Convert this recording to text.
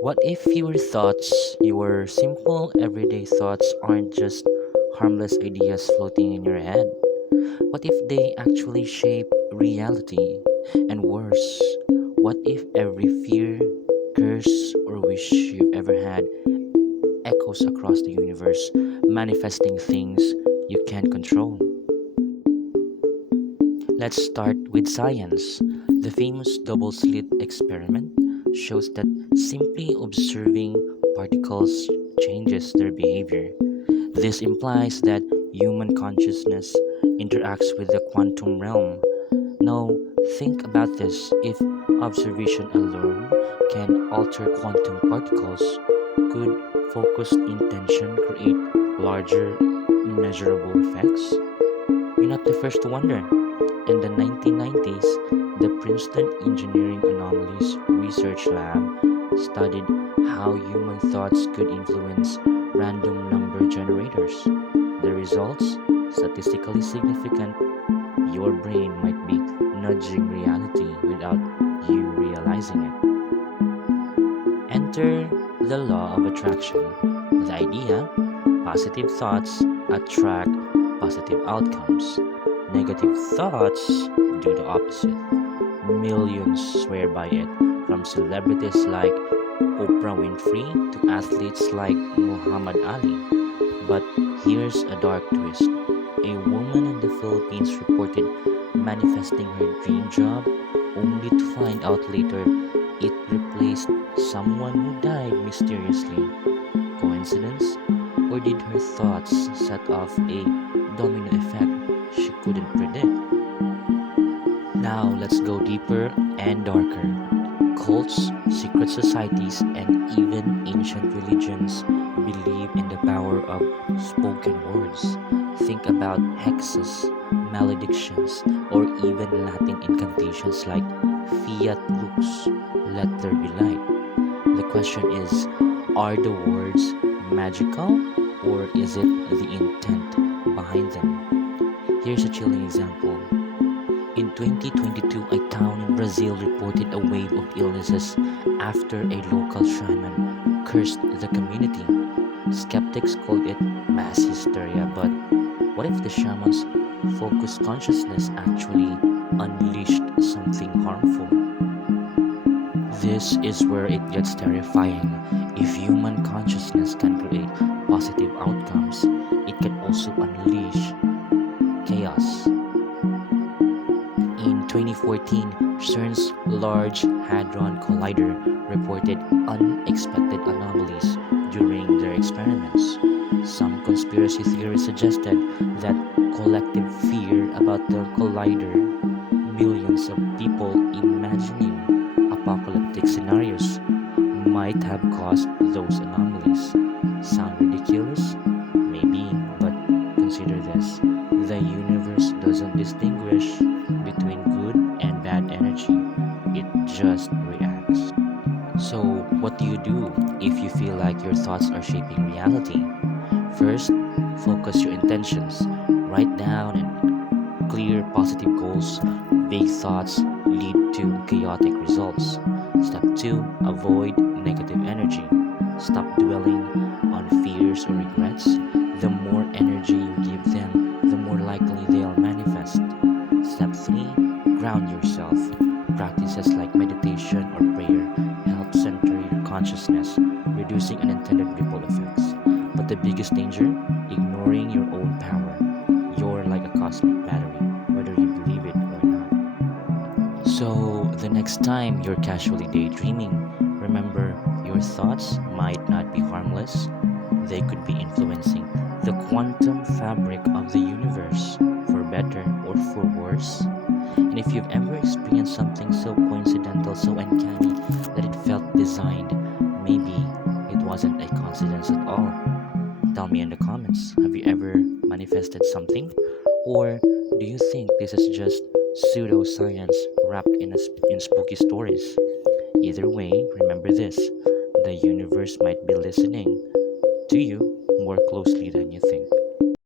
What if your thoughts, your simple everyday thoughts, aren't just harmless ideas floating in your head? What if they actually shape reality? And worse, what if every fear, curse, or wish you've ever had echoes across the universe, manifesting things you can't control? Let's start with science. The famous double slit experiment shows that simply observing particles changes their behavior. This implies that human consciousness interacts with the quantum realm. Now, think about this. If observation alone can alter quantum particles, could focused intention create larger, measurable effects? You're not the first to wonder. In the 1990s, the Princeton Engineering Anomalies Research Lab studied how human thoughts could influence random number generators. The results, statistically significant, your brain might be nudging reality without you realizing it. Enter the law of attraction. The idea: positive thoughts attract positive outcomes. Negative thoughts do the opposite. Millions swear by it, from celebrities like Oprah Winfrey to athletes like Muhammad Ali. But here's a dark twist. A woman in the Philippines reported manifesting her dream job only to find out later it replaced someone who died mysteriously. Coincidence? Or did her thoughts set off a domino effect she couldn't predict? Now let's go deeper and darker. Cults, secret societies, and even ancient religions believe in the power of spoken words. Think about hexes, maledictions, or even Latin incantations like Fiat Lux, let there be light. The question is, are the words magical, or is it the intent behind them? Here's a chilling example. In 2022, a town in Brazil reported a wave of illnesses after a local shaman cursed the community. Skeptics called it mass hysteria, but what if the shaman's focused consciousness actually unleashed something harmful? This is where it gets terrifying. If human consciousness can create positive outcomes, it can also unleash chaos. In 2014, CERN's Large Hadron Collider reported unexpected anomalies during their experiments. Some conspiracy theories suggested that collective fear about the collider, millions of people imagining apocalyptic scenarios, might have caused those anomalies. Sound ridiculous? Maybe, but consider this. The universe doesn't distinguish between good and bad energy, it just reacts. So, what do you do if you feel like your thoughts are shaping reality? First, focus your intentions. Write down and clear positive goals. Vague thoughts lead to chaotic results. Step 2, avoid negative energy. Stop dwelling on fears or regrets. The more energy you give them, the more likely they'll manifest. Step 3, ground yourself. Practices like meditation or prayer help center your consciousness, reducing unintended ripple effects. But the biggest danger? Ignoring your own power. You're like a cosmic battery, whether you believe it or not. So, the next time you're casually daydreaming, remember your thoughts might not be harmless, they could be influencing the quantum fabric of the universe, for better or for worse. And if you've ever experienced something so coincidental, so uncanny, that it felt designed, maybe it wasn't a coincidence at all. Tell me in the comments, have you ever manifested something? Or do you think this is just pseudoscience wrapped in spooky stories? Either way, remember this: the universe might be listening to you more closely than you think.